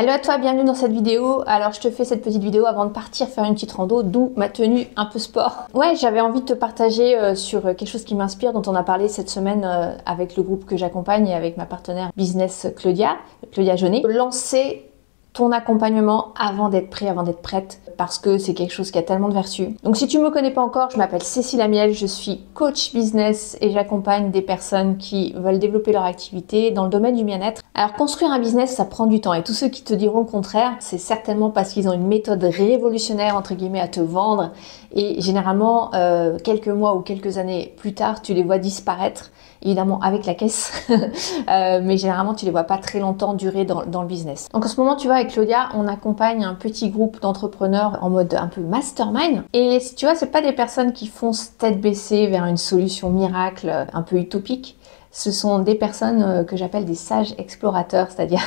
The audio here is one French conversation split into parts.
Hello à toi, bienvenue dans cette vidéo. Alors je te fais cette petite vidéo avant de partir faire une petite rando, d'où ma tenue un peu sport. Ouais, j'avais envie de te partager sur quelque chose qui m'inspire, dont on a parlé cette semaine avec le groupe que j'accompagne et avec ma partenaire business Claudia Jaunet. Lancer ton accompagnement avant d'être prêt, avant d'être prête, parce que c'est quelque chose qui a tellement de vertus. Donc si tu ne me connais pas encore, je m'appelle Cécile Amiel, je suis coach business et j'accompagne des personnes qui veulent développer leur activité dans le domaine du bien-être. Alors construire un business, ça prend du temps et tous ceux qui te diront le contraire, c'est certainement parce qu'ils ont une méthode révolutionnaire entre guillemets à te vendre et généralement quelques mois ou quelques années plus tard, tu les vois disparaître, évidemment avec la caisse, mais généralement tu les vois pas très longtemps durer dans le business. Donc en ce moment, tu vois, avec Claudia, on accompagne un petit groupe d'entrepreneurs en mode un peu mastermind. Et tu vois, c'est pas des personnes qui foncent tête baissée vers une solution miracle un peu utopique. Ce sont des personnes que j'appelle des sages explorateurs, c'est-à-dire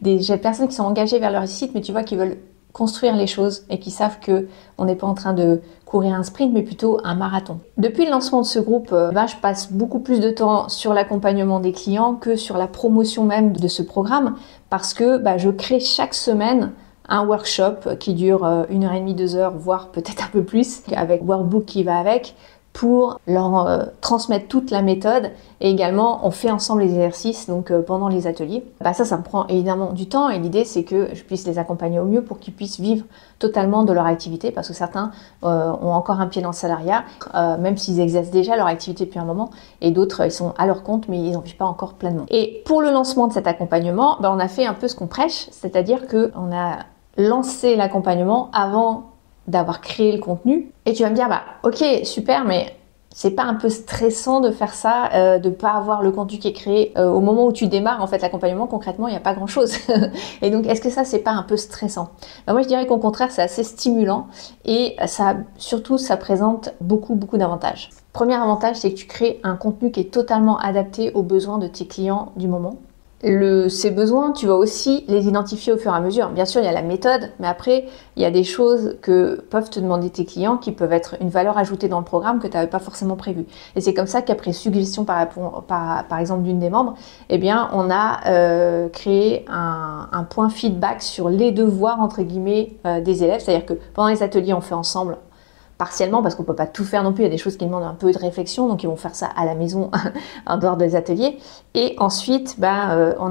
des personnes qui sont engagées vers leur réussite, mais tu vois, qui veulent construire les choses et qui savent que on n'est pas en train de courir un sprint, mais plutôt un marathon. Depuis le lancement de ce groupe, je passe beaucoup plus de temps sur l'accompagnement des clients que sur la promotion même de ce programme, parce que je crée chaque semaine un workshop qui dure 1h30, 2 heures, voire peut-être un peu plus, avec workbook qui va avec, pour leur transmettre toute la méthode. Et également, on fait ensemble les exercices donc pendant les ateliers. Ça me prend évidemment du temps et l'idée, c'est que je puisse les accompagner au mieux pour qu'ils puissent vivre totalement de leur activité, parce que certains ont encore un pied dans le salariat, même s'ils exercent déjà leur activité depuis un moment, et d'autres, ils sont à leur compte, mais ils n'en vivent pas encore pleinement. Et pour le lancement de cet accompagnement, on a fait un peu ce qu'on prêche, c'est-à-dire qu'on a lancé l'accompagnement avant d'avoir créé le contenu. Et tu vas me dire, ok, super, mais c'est pas un peu stressant de faire ça, de pas avoir le contenu qui est créé au moment où tu démarres en fait l'accompagnement? Concrètement, il n'y a pas grand chose. Et donc, est-ce que ça, c'est pas un peu stressant? Moi, je dirais qu'au contraire, c'est assez stimulant et surtout, ça présente beaucoup d'avantages. Premier avantage, c'est que tu crées un contenu qui est totalement adapté aux besoins de tes clients du moment. Ces besoins, tu vas aussi les identifier au fur et à mesure. Bien sûr, il y a la méthode, mais après, il y a des choses que peuvent te demander tes clients qui peuvent être une valeur ajoutée dans le programme que tu n'avais pas forcément prévu. Et c'est comme ça qu'après suggestion par exemple d'une des membres, on a créé un point feedback sur les devoirs entre guillemets des élèves. C'est-à-dire que pendant les ateliers, on fait ensemble partiellement, parce qu'on ne peut pas tout faire non plus, il y a des choses qui demandent un peu de réflexion, donc ils vont faire ça à la maison en dehors des ateliers. Et ensuite, on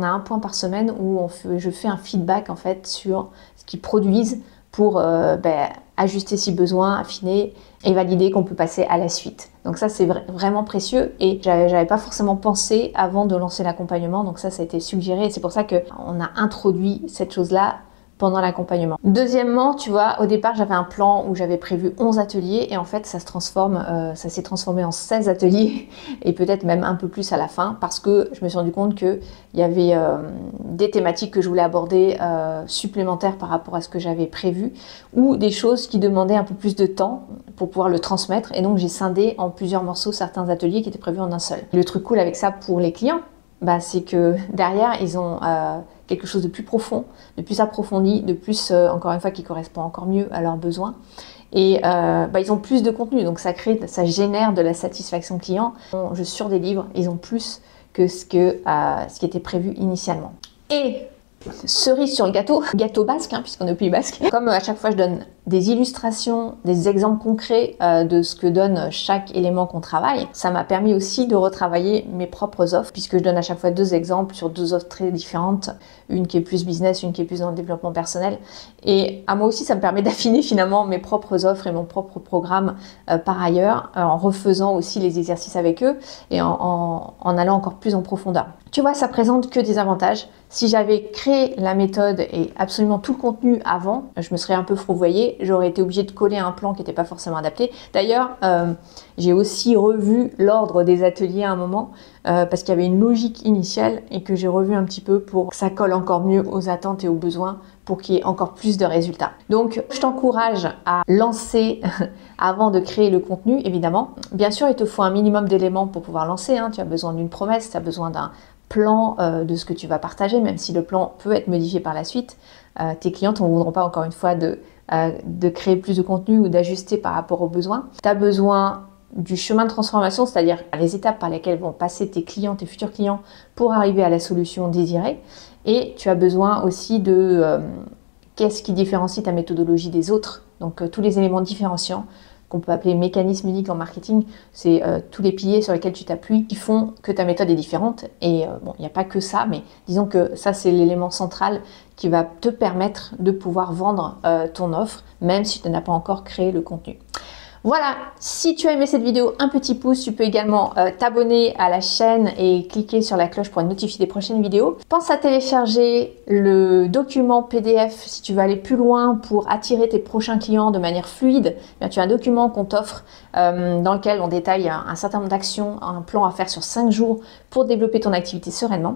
a un point par semaine où je fais un feedback en fait sur ce qu'ils produisent pour ajuster si besoin, affiner et valider qu'on peut passer à la suite. Donc ça, c'est vraiment précieux et j'avais pas forcément pensé avant de lancer l'accompagnement, donc ça a été suggéré et c'est pour ça qu'on a introduit cette chose-là pendant l'accompagnement. Deuxièmement, tu vois, au départ, j'avais un plan où j'avais prévu 11 ateliers et en fait, ça s'est transformé en 16 ateliers et peut-être même un peu plus à la fin parce que je me suis rendu compte qu'il y avait des thématiques que je voulais aborder supplémentaires par rapport à ce que j'avais prévu ou des choses qui demandaient un peu plus de temps pour pouvoir le transmettre et donc j'ai scindé en plusieurs morceaux certains ateliers qui étaient prévus en un seul. Le truc cool avec ça pour les clients, c'est que derrière, ils ont quelque chose de plus profond, de plus approfondi, de plus, encore une fois, qui correspond encore mieux à leurs besoins. Et ils ont plus de contenu, donc ça génère de la satisfaction client. Je surdélivre, ils ont plus que ce qui était prévu initialement. Et cerise sur le gâteau basque, puisqu'on est au Pays Basque. Comme à chaque fois je donne des illustrations, des exemples concrets de ce que donne chaque élément qu'on travaille, ça m'a permis aussi de retravailler mes propres offres, puisque je donne à chaque fois 2 exemples sur 2 offres très différentes, une qui est plus business, une qui est plus dans le développement personnel. Et à moi aussi, ça me permet d'affiner finalement mes propres offres et mon propre programme par ailleurs, en refaisant aussi les exercices avec eux et en allant encore plus en profondeur. Tu vois, ça présente que des avantages. Si j'avais créé la méthode et absolument tout le contenu avant, je me serais un peu fourvoyée, j'aurais été obligée de coller un plan qui n'était pas forcément adapté. D'ailleurs, j'ai aussi revu l'ordre des ateliers à un moment parce qu'il y avait une logique initiale et que j'ai revu un petit peu pour que ça colle encore mieux aux attentes et aux besoins pour qu'il y ait encore plus de résultats. Donc, je t'encourage à lancer avant de créer le contenu, évidemment. Bien sûr, il te faut un minimum d'éléments pour pouvoir lancer. Tu as besoin d'une promesse, tu as besoin d'un plan de ce que tu vas partager, même si le plan peut être modifié par la suite. Tes clients ne voudront pas, encore une fois, de créer plus de contenu ou d'ajuster par rapport aux besoins. Tu as besoin du chemin de transformation, c'est-à-dire les étapes par lesquelles vont passer tes clients, tes futurs clients pour arriver à la solution désirée. Et tu as besoin aussi de qu'est-ce qui différencie ta méthodologie des autres. Donc tous les éléments différenciants qu'on peut appeler mécanisme unique en marketing, c'est tous les piliers sur lesquels tu t'appuies qui font que ta méthode est différente. Et bon, il n'y a pas que ça, mais disons que ça, c'est l'élément central qui va te permettre de pouvoir vendre ton offre, même si tu n'as pas encore créé le contenu. Voilà, si tu as aimé cette vidéo, un petit pouce, tu peux également t'abonner à la chaîne et cliquer sur la cloche pour être notifié des prochaines vidéos. Pense à télécharger le document PDF si tu veux aller plus loin pour attirer tes prochains clients de manière fluide. Bien, tu as un document qu'on t'offre dans lequel on détaille un certain nombre d'actions, un plan à faire sur 5 jours pour développer ton activité sereinement.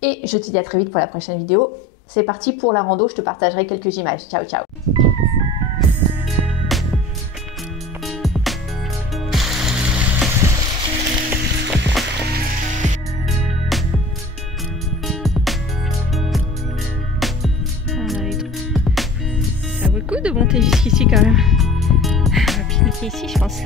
Et je te dis à très vite pour la prochaine vidéo. C'est parti pour la rando, je te partagerai quelques images. Ciao, ciao! Ça vaut le coup de monter jusqu'ici quand même. On va pique-niquer ici, je pense.